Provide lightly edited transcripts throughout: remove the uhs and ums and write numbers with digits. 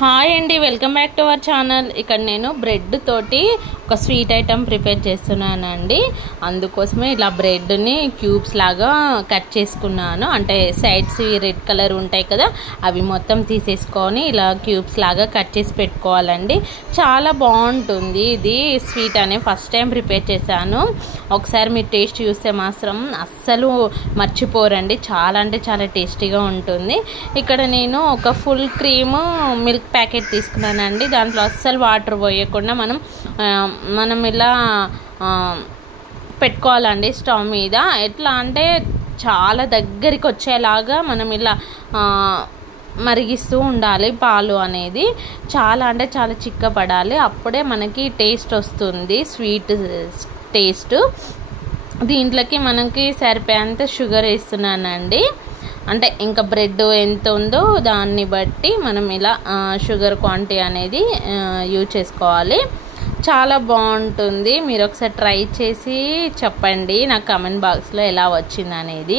Hi అండి, welcome back to our channel. ఇక్కడ నేను బ్రెడ్ తోటి ఒక స్వీట్ ఐటమ్ ప్రిపేర్ చేస్తున్నానండి. అందుకోసమే ఇలా బ్రెడ్ని క్యూబ్స్ లాగా కట్ చేసుకున్నాను. అంటే సైడ్స్ రెడ్ కలర్ ఉంటాయి కదా, అవి మొత్తం తీసేసుకొని ఇలా క్యూబ్స్ లాగా కట్ చేసి పెట్టుకోవాలండి. చాలా బాగుంటుంది ఇది స్వీట్ అనే ఫస్ట్ టైం ప్రిపేర్ చేశాను. ఒకసారి మీరు టేస్ట్ చూస్తే మాత్రం అస్సలు మర్చిపోరండి. చాలా అంటే చాలా టేస్టీగా ఉంటుంది. ఇక్కడ నేను ఒక ఫుల్ క్రీమ్ మిల్క్ ప్యాకెట్ తీసుకున్నానండి. దాంట్లో అస్సలు వాటర్ పోయకుండా మనం ఇలా పెట్టుకోవాలండి స్టవ్ మీద. ఎట్లా అంటే చాలా దగ్గరికి వచ్చేలాగా మనం ఇలా మరిగిస్తూ ఉండాలి. పాలు అనేది చాలా అంటే చాలా చిక్కపడాలి. అప్పుడే మనకి టేస్ట్ వస్తుంది, స్వీట్ టేస్ట్. దీంట్లోకి మనకి సరిపోయేంత షుగర్ వేస్తున్నానండి. అంటే ఇంకా బ్రెడ్ ఎంత ఉందో దాన్ని బట్టి మనం ఇలా షుగర్ క్వాంటిటీ అనేది యూజ్ చేసుకోవాలి. చాలా బాగుంటుంది. మీరు ఒకసారి ట్రై చేసి చెప్పండి నాకు కామెంట్ బాక్స్లో ఎలా వచ్చింది అనేది.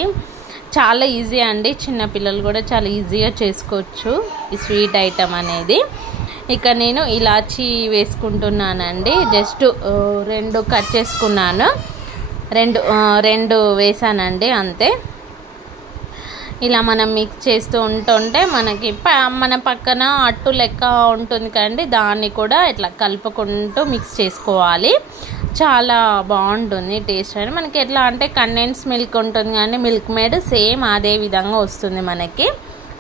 చాలా ఈజీ అండి, చిన్నపిల్లలు కూడా చాలా ఈజీగా చేసుకోవచ్చు ఈ స్వీట్ ఐటమ్ అనేది. ఇక నేను ఇలాచీ వేసుకుంటున్నానండి. జస్ట్ 2 కట్ చేసుకున్నాను, 2 వేసానండి అంతే. ఇలా మనం మిక్స్ చేస్తూ ఉంటుంటే మనకి మన పక్కన అట్టు లెక్క ఉంటుంది కదండి, దాన్ని కూడా ఇట్లా కలుపుకుంటూ మిక్స్ చేసుకోవాలి. చాలా బాగుంటుంది టేస్ట్ అని. మనకి ఎట్లా అంటే కండెన్స్ మిల్క్ ఉంటుంది కానీ మిల్క్ మేడ్ సేమ్ అదే విధంగా వస్తుంది మనకి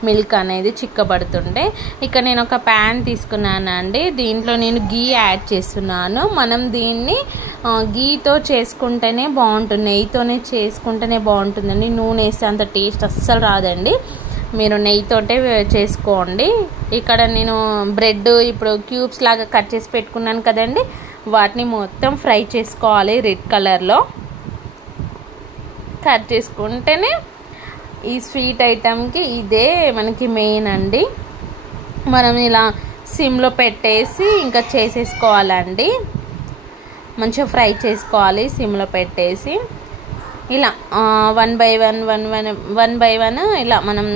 మిల్క్ అనేది చిక్కబడుతుంటే. ఇక్కడ నేను ఒక ప్యాన్ తీసుకున్నానండి. దీంట్లో నేను గీ యాడ్ చేస్తున్నాను. మనం దీన్ని గీతో చేసుకుంటేనే బాగుంటుంది, నెయ్యితోనే చేసుకుంటేనే బాగుంటుందండి. నూనె వేస్తే అంత టేస్ట్ అస్సలు రాదండి. మీరు నెయ్యితోటే చేసుకోండి. ఇక్కడ నేను బ్రెడ్ ఇప్పుడు క్యూబ్స్ లాగా కట్ చేసి పెట్టుకున్నాను కదండి, వాటిని మొత్తం ఫ్రై చేసుకోవాలి. రెడ్ కలర్లో కట్ చేసుకుంటేనే ఈ స్వీట్ ఐటమ్కి ఇదే మనకి మెయిన్ అండి. మనం ఇలా సిమ్లో పెట్టేసి ఇంకా చేసేసుకోవాలండి. మంచిగా ఫ్రై చేసుకోవాలి సిమ్లో పెట్టేసి. ఇలా 1 బై 1 ఇలా మనం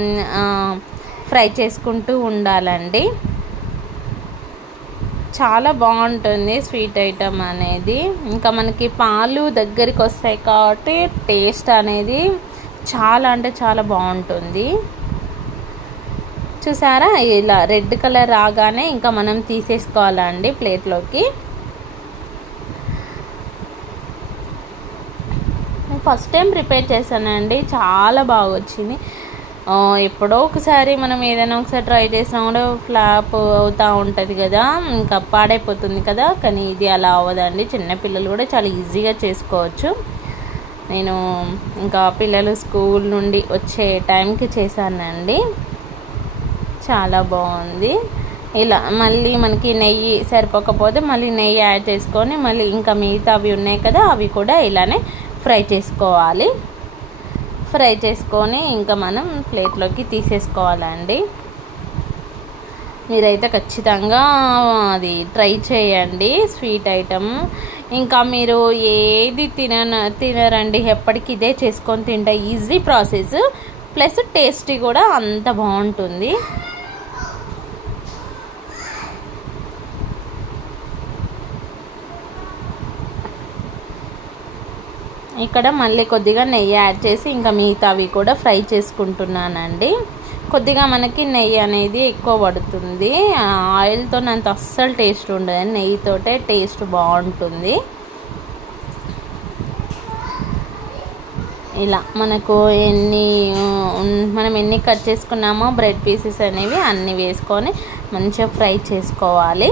ఫ్రై చేసుకుంటూ ఉండాలండి. చాలా బాగుంటుంది స్వీట్ ఐటమ్ అనేది. ఇంకా మనకి పాలు దగ్గరికి వస్తాయి కాబట్టి టేస్ట్ అనేది చాలా అంటే చాలా బాగుంటుంది. చూసారా, ఇలా రెడ్ కలర్ రాగానే ఇంకా మనం తీసేసుకోవాలండి ప్లేట్లోకి. ఫస్ట్ టైం ప్రిపేర్ చేశానండి, చాలా బాగా వచ్చింది. ఎప్పుడో ఒకసారి మనం ఏదైనా ఒకసారి ట్రై చేసినా కూడా ఫ్లాప్ అవుతూ ఉంటుంది కదా, ఇంకా పాడైపోతుంది కదా. కానీ ఇది అలా అవ్వదండి, చిన్నపిల్లలు కూడా చాలా ఈజీగా చేసుకోవచ్చు. నేను ఇంకా పిల్లలు స్కూల్ నుండి వచ్చే టైంకి చేశానండి. చాలా బాగుంది. ఇలా మళ్ళీ మనకి నెయ్యి సరిపోకపోతే మళ్ళీ నెయ్యి యాడ్ చేసుకొని మళ్ళీ ఇంకా మిగతా అవి ఉన్నాయి కదా, అవి కూడా ఇలానే ఫ్రై చేసుకోవాలి. ఫ్రై చేసుకొని ఇంకా మనం ప్లేట్లోకి తీసేసుకోవాలండి. మీరైతే ఖచ్చితంగా అది ట్రై చేయండి స్వీట్ ఐటమ్. ఇంకా మీరు ఏది తినరండి, ఎప్పటికీ ఇదే చేసుకొని తింటా. ఈజీ ప్రాసెస్ ప్లస్ టేస్టీ కూడా అంత బాగుంటుంది. ఇక్కడ మళ్ళీ కొద్దిగా నెయ్యి యాడ్ చేసి ఇంకా మిగతావి కూడా ఫ్రై చేసుకుంటున్నానండి. కొద్దిగా మనకి నెయ్యి అనేది ఎక్కువ పడుతుంది. ఆయిల్తో అంత అస్సలు టేస్ట్ ఉండదు, నెయ్యితోటే టేస్ట్ బాగుంటుంది. ఇలా మనకు మనం ఎన్ని కట్ చేసుకున్నామో బ్రెడ్ పీసెస్ అనేవి అన్నీ వేసుకొని మంచిగా ఫ్రై చేసుకోవాలి.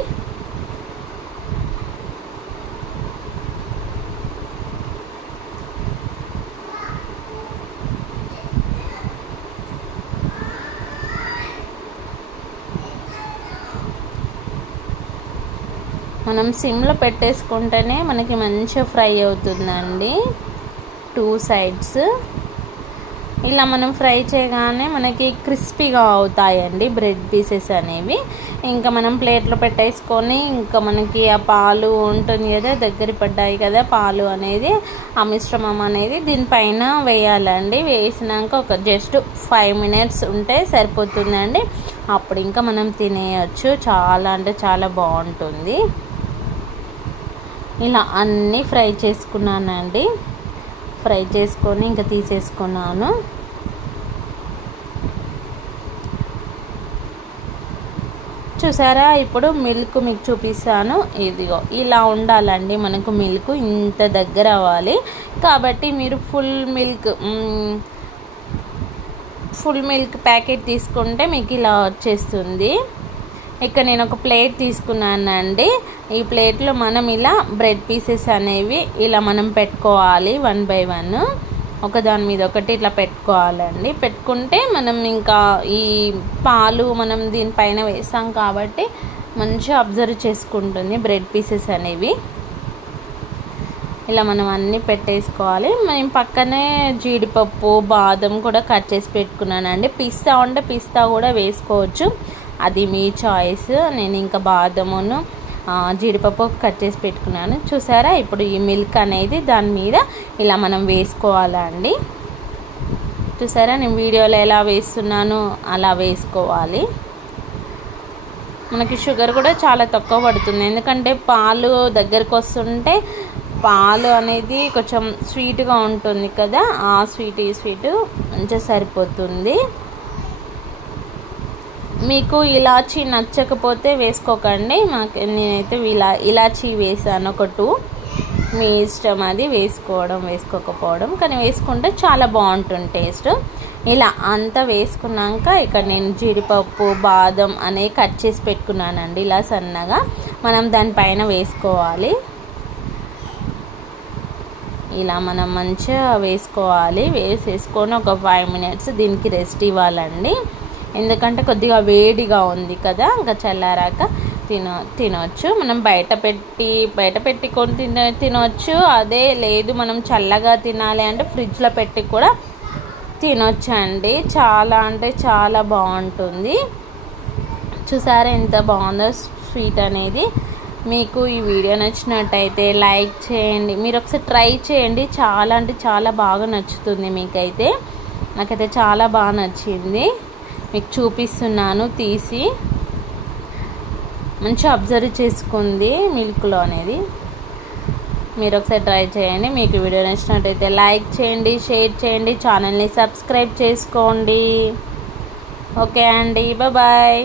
మనం సిమ్లో పెట్టేసుకుంటేనే మనకి మంచిగా ఫ్రై అవుతుందండి 2 సైడ్స్. ఇలా మనం ఫ్రై చేయగానే మనకి క్రిస్పీగా అవుతాయండి బ్రెడ్ పీసెస్ అనేవి. ఇంకా మనం ప్లేట్లో పెట్టేసుకొని ఇంకా మనకి ఆ పాలు ఉంటుంది కదా, దగ్గర పడ్డాయి కదా పాలు అనేది, ఆ మిశ్రమం అనేది దీనిపైన వేయాలండి. వేసినాక ఒక జస్ట్ 5 minutes ఉంటే సరిపోతుందండి. అప్పుడు ఇంకా మనం తినేయచ్చు. చాలా అంటే చాలా బాగుంటుంది. ఇలా అన్నీ ఫ్రై చేసుకున్నానండి. ఫ్రై చేసుకొని ఇంకా తీసేసుకున్నాను. చూసారా, ఇప్పుడు మిల్క్ మీకు చూపిస్తాను. ఇదిగో ఇలా ఉండాలండి మనకు మిల్క్, ఇంత దగ్గర అవ్వాలి. కాబట్టి మీరు ఫుల్ మిల్క్ ప్యాకెట్ తీసుకుంటే మీకు ఇలా వచ్చేస్తుంది. ఇక్కడ నేను ఒక ప్లేట్ తీసుకున్నానండి. ఈ ప్లేట్లో మనం ఇలా బ్రెడ్ పీసెస్ అనేవి ఇలా మనం పెట్టుకోవాలి 1 by 1, ఒకదాని మీద ఒకటి ఇట్లా పెట్టుకోవాలండి. పెట్టుకుంటే మనం ఇంకా ఈ పాలు మనం దీనిపైన వేస్తాం కాబట్టి మంచిగా అబ్జర్వ్ చేసుకుంటుంది బ్రెడ్ పీసెస్ అనేవి. ఇలా మనం అన్నీ పెట్టేసుకోవాలి. మేము పక్కనే జీడిపప్పు, బాదం కూడా కట్ చేసి పెట్టుకున్నానండి. పిస్తా ఉంటే పిస్తా కూడా వేసుకోవచ్చు, అది మీ చాయిస్. నేను ఇంకా బాదమును జీడిపప్పు కట్ చేసి పెట్టుకున్నాను. చూసారా, ఇప్పుడు ఈ మిల్క్ అనేది దాని మీద ఇలా మనం వేసుకోవాలండి. చూసారా, నేను వీడియోలో ఎలా వేస్తున్నాను అలా వేసుకోవాలి. మనకి షుగర్ కూడా చాలా తక్కువ పడుతుంది, ఎందుకంటే పాలు దగ్గరకు వస్తుంటే పాలు అనేది కొంచెం స్వీట్గా ఉంటుంది కదా, ఆ స్వీట్ ఈ స్వీట్ మంచిగా సరిపోతుంది. మీకు ఇలాచీ నచ్చకపోతే వేసుకోకండి. నేనైతే ఇలాచీ వేసాను ఒక 2. మీ ఇష్టం అది, వేసుకోవడం వేసుకోకపోవడం, కానీ వేసుకుంటే చాలా బాగుంటుంది టేస్ట్. ఇలా అంతా వేసుకున్నాక ఇక్కడ నేను జీడిపప్పు, బాదం అనేవి కట్ చేసి పెట్టుకున్నానండి. ఇలా సన్నగా మనం దానిపైన వేసుకోవాలి. ఇలా మనం మంచిగా వేసుకోవాలి. వేసేసుకొని ఒక 5 minutes దీనికి రెస్ట్ ఇవ్వాలండి. ఎందుకంటే కొద్దిగా వేడిగా ఉంది కదా, ఇంకా చల్లారాక తినవచ్చు. మనం బయట పెట్టుకొని తినవచ్చు. అదే లేదు మనం చల్లగా తినాలి అంటే ఫ్రిడ్జ్లో పెట్టి కూడా తినొచ్చు అండి. చాలా అంటే చాలా బాగుంటుంది. చూసారా ఎంత బాగుందో స్వీట్ అనేది. మీకు ఈ వీడియో నచ్చినట్టయితే లైక్ చేయండి. మీరు ఒకసారి ట్రై చేయండి, చాలా అంటే చాలా బాగా నచ్చుతుంది మీకైతే. నాకైతే చాలా బాగా నచ్చింది. మీకు చూపిస్తున్నాను తీసి, మంచిగా అబ్జర్వ్ చేసుకుంది మిల్క్లో అనేది. మీరు ఒకసారి ట్రై చేయండి. మీకు వీడియో నచ్చినట్టయితే లైక్ చేయండి, షేర్ చేయండి, ఛానల్ని సబ్స్క్రైబ్ చేసుకోండి. ఓకే అండి, బాయ్.